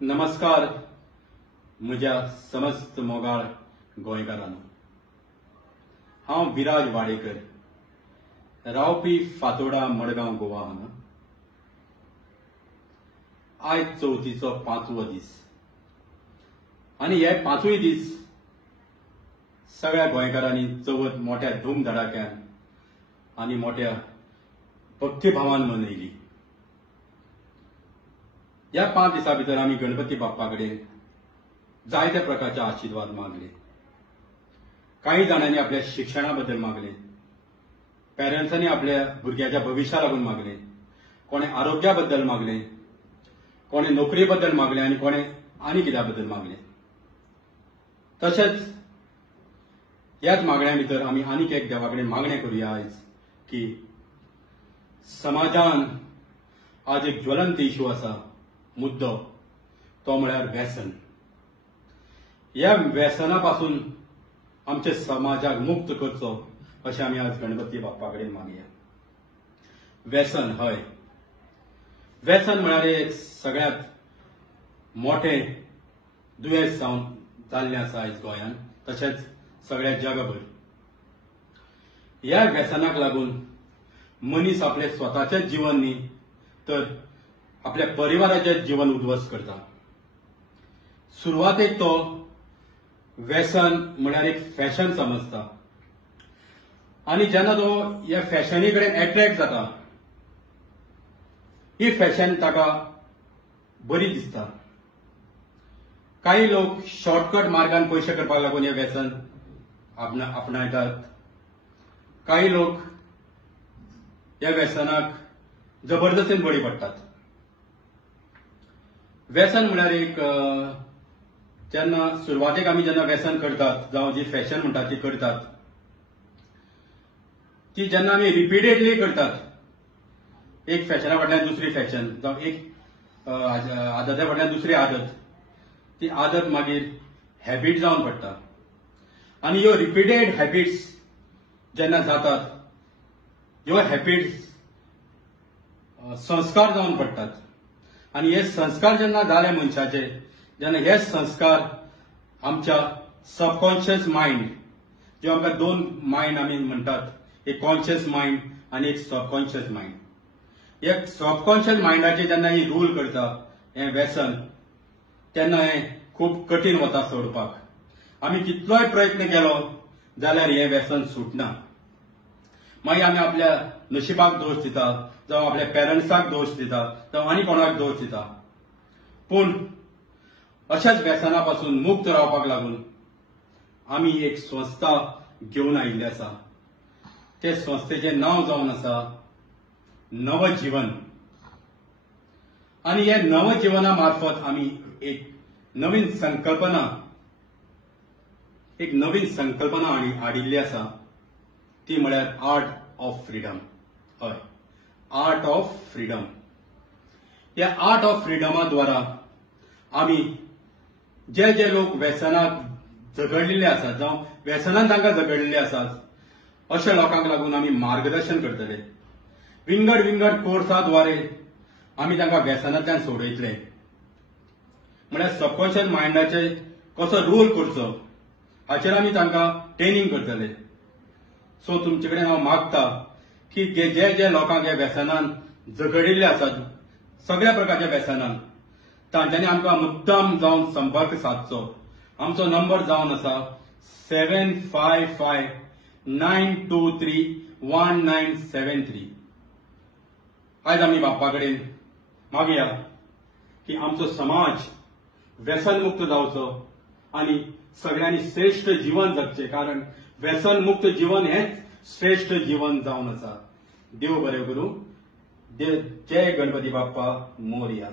नमस्कार म्हज्या समस्त मोगाळ गोंयकारांनो. हांव विराज वाडेकर रावपी फातोडा मडगांव गोवा हांगा. आयज चवथीचो 5वो दीस आनी हे 5वूय दीस सगळ्या गोंयकारांनी चवथ मोठ्या धूमधडाक्यान आनी मोठ्या भक्तिभावान मनयली. ह्या 5 दिसां भितर आमी गणपती बाप्पा कडेन जायत्या प्रकारचे आशीर्वाद मागले. काही जाणांनी आपल्या शिक्षणा बद्दल मागले, पॅरंट्सांनी आपल्या भुरग्याच्या भविश्या लागून मागले, कोणे आरोग्या बद्दल मागले, कोणे नोकरी बद्दल मागले आनी कोणे आनी कित्या बद्दल मागले. तशेंच ह्याच मागण्या भितर आमी आनीक एक देवा कडेन मागणें करुया आयज की समाजान आज एक ज्वलंत इशू आसा, मुद्दो तो म्हळ्यार व्यसन. ह्या व्यसनापासून आमच्या समाजाक मुक्त करचो अशें आमी आज गणपती बाप्पा कडेन मागया. व्यसन, हय, व्यसन म्हळ्यार एक सगळ्यात मोठें दुयेंस जावन जाल्लें आसा आयज गोंयांत, तशेंच सगळ्या जगभर. ह्या व्यसनाक लागून मनीस आपले स्वताचें जीवन न्ही तर आपल्या परिवाराचें जीवन उद्ध्वस्त करता. सुरवातेक तो व्यसन म्हळ्यार एक फॅशन समजता आनी जेन्ना तो ह्या फॅशनी कडेन अट्रॅक्ट जाता, ही फॅशन ताका बरी दिसता. काही लोक शॉर्टकट मार्गान पयशे करपाक लागून हे व्यसन आपणायतात. काही लोक ह्या व्यसनाक जबरदस्तीन बळी पडटात. व्यसन म्हळ्यार एक जेन्ना सुरवातेक आमी जेन्ना व्यसन करतात जावं जी फॅशन म्हणटात ती करतात, ती जेन्ना आमी रिपिटेडली करतात, एक फॅशना फाटल्यान दुसरी फॅशन जावं एक आदता फाटल्यान दुसरी आदत, ती आदत मागीर हॅबीट जावन पडटा. आनी ह्यो रिपिटेड हॅबिट्स जेन्ना जातात, ह्यो हॅबिट्स संस्कार जावन पडटात. आनी हे संस्कार जेन्ना जाले मनशाचे, जेन्ना हे संस्कार आमच्या सबकॉन्शियस मायंड, जे आमकां 2 मायंड आमी म्हणटात, एक कॉन्शियस मायंड आनी एक सबकॉन्शियस मायंड. हे सबकॉन्शियस मायंडाचे जेन्ना ही रूल करता हें व्यसन, तेन्ना हें खूब कठीण वता सोडपाक. आमी कितलोय प्रयत्न केलो जाल्यार हें व्यसन सुटना. मागीर आमी आपल्या नशिबाक दोश दिता, जावं आपल्या पॅरंट्साक दोश दिता, जावं आनी कोणाक दोश दिता. पूण अशाच व्यसनापासून मुक्त रावपाक लागून आमी एक संस्था घेवन आयिल्ले आसा. ते संस्थेचें नांव जावन आसा नवजीवन. आनी हे नवजीवना मार्फत आमी एक नवीन संकल्पना हाडिल्ली आसा, ती म्हळ्यार आर्ट ऑफ फ्रीडम. हय, आर्ट ऑफ फ्रीडम. ह्या आर्ट ऑफ फ्रीडमा द्वारा आमी जे लोक व्यसनाक झगडलेले आसात जावं व्यसनान तांकां झगडलेले आसात, अशा लोकांक लागून आमी मार्गदर्शन करतले. विंगड कोर्साद्वारे आमी तांकां व्यसनांतल्यान सोडयतले. म्हळ्यार सबकॉन्शियस मायंडाचे कसो रूल करचो हाचेर आमी तांकां ट्रेनिंग करतले. सो तुमचे कडेन हांव मागता की जे लोकांक ह्या व्यसनान झगडिल्ले आसात, सगळ्या प्रकारच्या व्यसनान, तांच्यांनी आमकां मुद्दाम जावन संपर्क सादचो. आमचो नंबर जावन आसा 7559231973. आयज आमी बाप्पा कडेन मागया की आमचो समाज व्यसन मुक्त जावचो आनी सगळ्यांनी श्रेष्ठ जीवन जगचें, कारण व्यसन मुक्त जीवन हेच श्रेष्ठ जीवन जावन आसा. देव बरें करूं. जय गणपती बाप्पा मोरया.